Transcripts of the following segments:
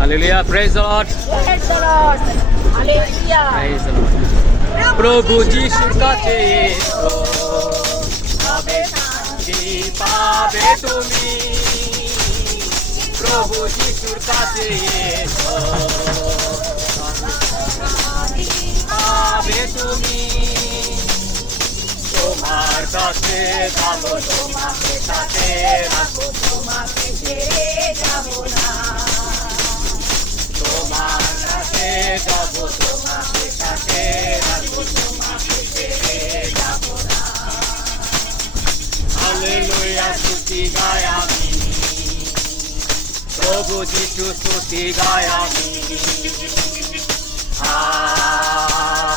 Hallelujah. Praise the Lord. Praise the Lord. Hallelujah. Praise the Lord. প্রভু যিশুর কাছে এসো, পাবে শান্তি পাবে তুমি। প্রভু যিশুর কাছে এসো, পাবে তুমি। তোমার কাছে যাবো, তোমাকে সাথে রাখবো, তোমাকে ছেড়ে যাবো না। তোমার কাছে যাবো, তোমাকে সাথে রাখবো, তোমাকে ছেড়ে যাবো না। হালেলুয়া, স্তুতি গাই আমি, প্রভু যিশু স্তুতি গাই আমি।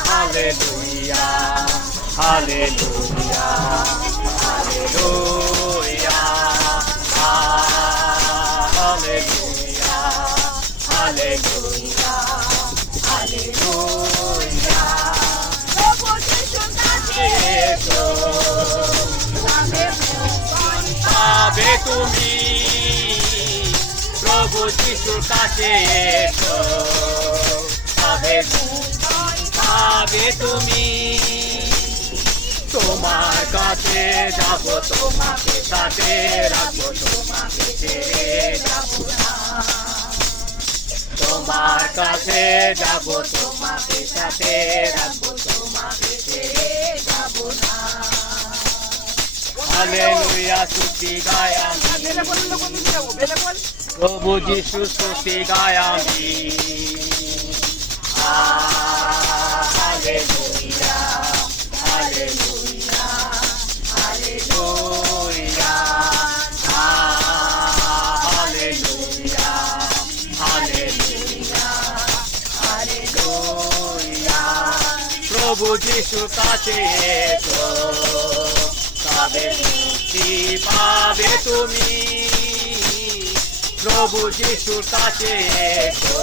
Hallelujah, hallelujah, hallelujah, hallelujah, hallelujah, hallelujah. প্রভু যিশুর কাছে এসো, পাবে তুমি। প্রভু যিশুর কাছে এসো, পাবে পাবে তুমি। তোমার কাছে যাবো, তোমাকে সাথে রাখবো, তোমাকে ছেড়ে যাবো না। তোমার কাছে যাবো, তোমাকে সাথে রাখবো, তোমাকে ছেড়ে যাবো না। হালেলুয়া, স্তুতি গাই আমি, প্রভু যিশু স্তুতি গাই আমি। Hallelujah, hallelujah, hallelujah, hallelujah, hallelujah, hallelujah. প্রভু যিশুর কাছে এসো, পাবে মুক্তি পাবে তুমি। প্রভু যিশুর কাছে এসো,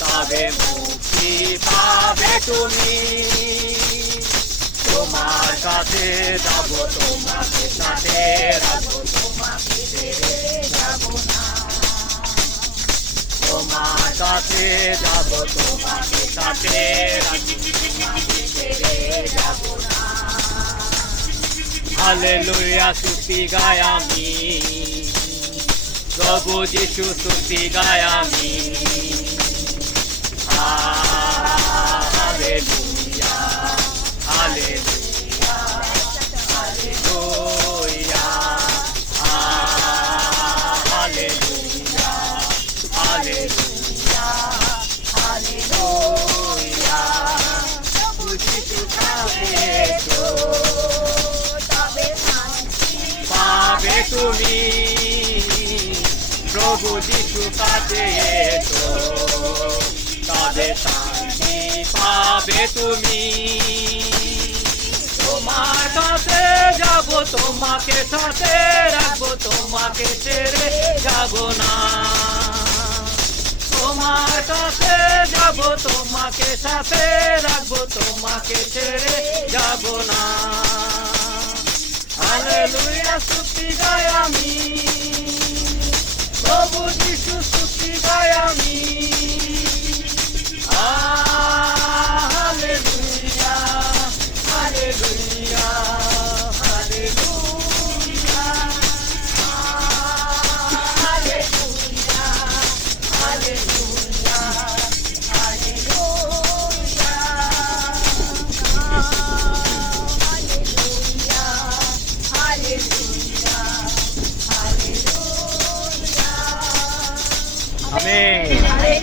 পাবে মুক্তি পাবে তুমি। তোমার কাছে যাবো, তোমাকে সাথে রাখবো, তোমাকে ছেড়ে যাবো না। তোমার কাছে যাবো, তোমাকে সাথে রাখবো, তোমাকে ছেড়ে যাবো না। হালেলুয়া, স্তুতি গাই আমি, প্রভু যিশু স্তুতি গাই আমি। Hallelujah, hallelujah, hallelujah, hallelujah, hallelujah, hallelujah. প্রভু যিশুর কাছে এসো, পাবে তুমি। প্রভু যিশুর কাছে এসো, তবে শান্তি পাবে তুমি। তোমার কাছে যাবো, তোমাকে সাথে রাখবো, তোমাকে ছেড়ে যাবো না। তোমার কাছে যাবো, তোমাকে সাথে রাখবো, তোমাকে ছেড়ে যাবো না। হালেলুয়া, স্তুতি গাই আমি, প্রভু যিশু স্তুতি গাই আমি। Hallelujah, hallelujah, hallelujah, hallelujah, hallelujah, hallelujah. Amen.